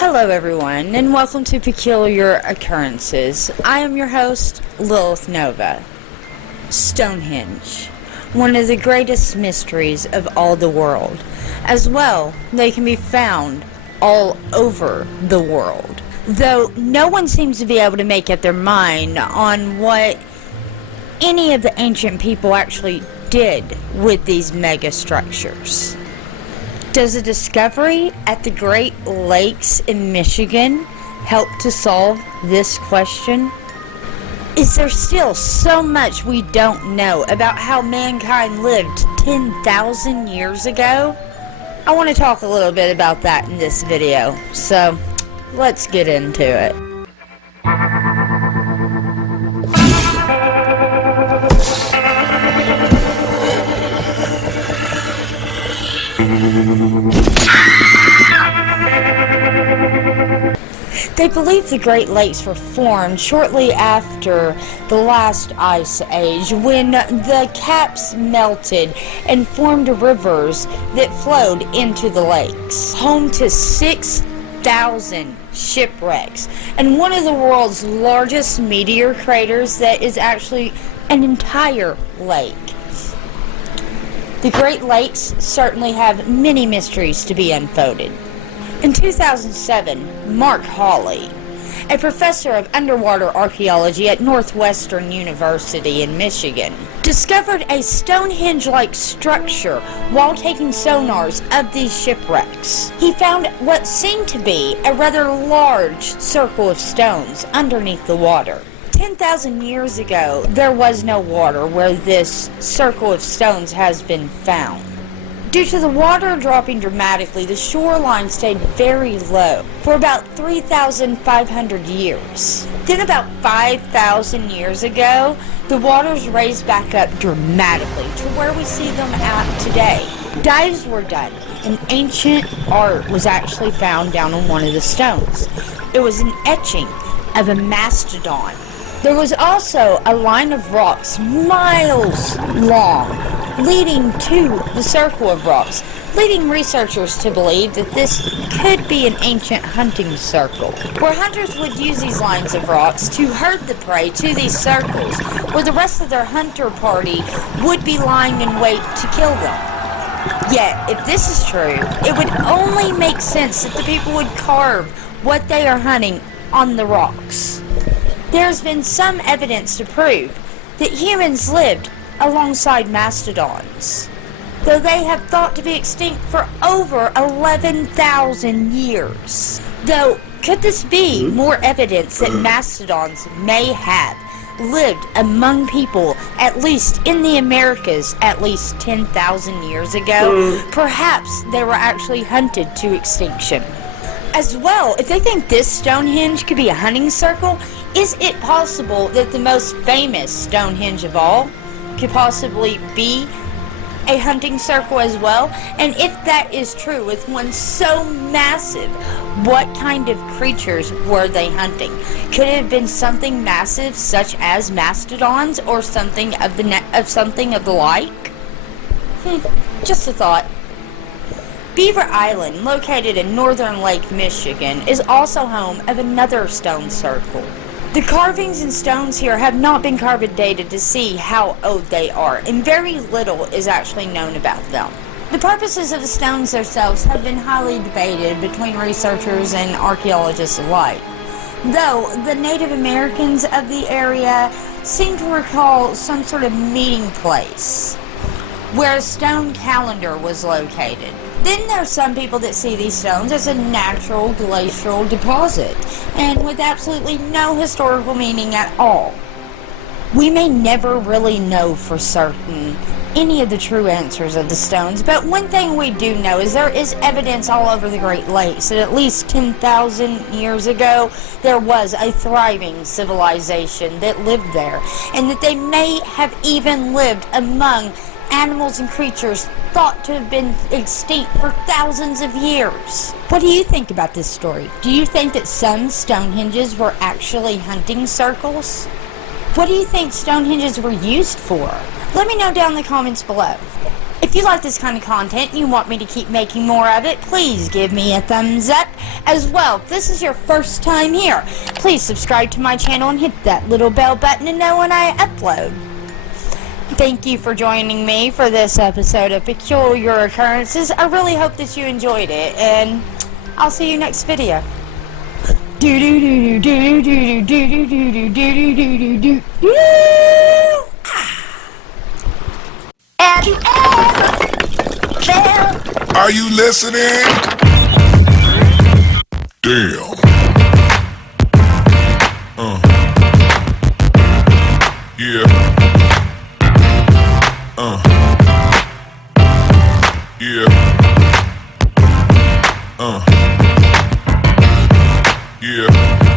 Hello everyone, and welcome to Peculiar Occurrences. I am your host, Lilith Nova. Stonehenge, one of the greatest mysteries of all the world. As well, they can be found all over the world, though no one seems to be able to make up their mind on what any of the ancient people actually did with these mega structures. Does a discovery at the Great Lakes in Michigan help to solve this question? Is there still so much we don't know about how mankind lived 10,000 years ago? I want to talk a little bit about that in this video, so let's get into it. They believe the Great Lakes were formed shortly after the last ice age, when the caps melted and formed rivers that flowed into the lakes, home to 6,000 shipwrecks and one of the world's largest meteor craters that is actually an entire lake. The Great Lakes certainly have many mysteries to be unfolded. In 2007, Mark Hawley, a professor of underwater archaeology at Northwestern University in Michigan, discovered a Stonehenge-like structure while taking sonars of these shipwrecks. He found what seemed to be a rather large circle of stones underneath the water. 10,000 years ago, there was no water where this circle of stones has been found. Due to the water dropping dramatically, the shoreline stayed very low for about 3,500 years. Then about 5,000 years ago, the waters raised back up dramatically to where we see them at today. Dives were done, and ancient art was actually found down on one of the stones. It was an etching of a mastodon. There was also a line of rocks miles long leading to the circle of rocks, leading researchers to believe that this could be an ancient hunting circle, where hunters would use these lines of rocks to herd the prey to these circles, where the rest of their hunter party would be lying in wait to kill them. Yet, if this is true, it would only make sense that the people would carve what they are hunting on the rocks. There's been some evidence to prove that humans lived alongside mastodons, though they have thought to be extinct for over 11,000 years. Though, could this be more evidence that mastodons may have lived among people, at least in the Americas, at least 10,000 years ago? Perhaps they were actually hunted to extinction. As well, if they think this Stonehenge could be a hunting circle, is it possible that the most famous Stonehenge of all could possibly be a hunting circle as well? And if that is true, with one so massive, what kind of creatures were they hunting? Could it have been something massive such as mastodons, or something of the like? Just a thought. Beaver Island, located in northern Lake Michigan, is also home of another stone circle. The carvings and stones here have not been carbon dated to see how old they are, and very little is actually known about them. The purposes of the stones themselves have been highly debated between researchers and archaeologists alike, though the Native Americans of the area seem to recall some sort of meeting place where a stone calendar was located. Then there are some people that see these stones as a natural glacial deposit, and with absolutely no historical meaning at all. We may never really know for certain any of the true answers of the stones, but one thing we do know is there is evidence all over the Great Lakes that at least 10,000 years ago there was a thriving civilization that lived there, and that they may have even lived among animals and creatures thought to have been extinct for thousands of years. What do you think about this story? Do you think that some Stonehenges were actually hunting circles? What do you think Stonehenges were used for? Let me know down in the comments below. If you like this kind of content and you want me to keep making more of it, please give me a thumbs up. As well, if this is your first time here, please subscribe to my channel and hit that little bell button to know when I upload. Thank you for joining me for this episode of Peculiar Occurrences. I really hope that you enjoyed it, and I'll see you next video. Do do do do do do do do do do do do do do. Have you ever felt? Are you listening? Damn. Yeah. Yeah. Yeah.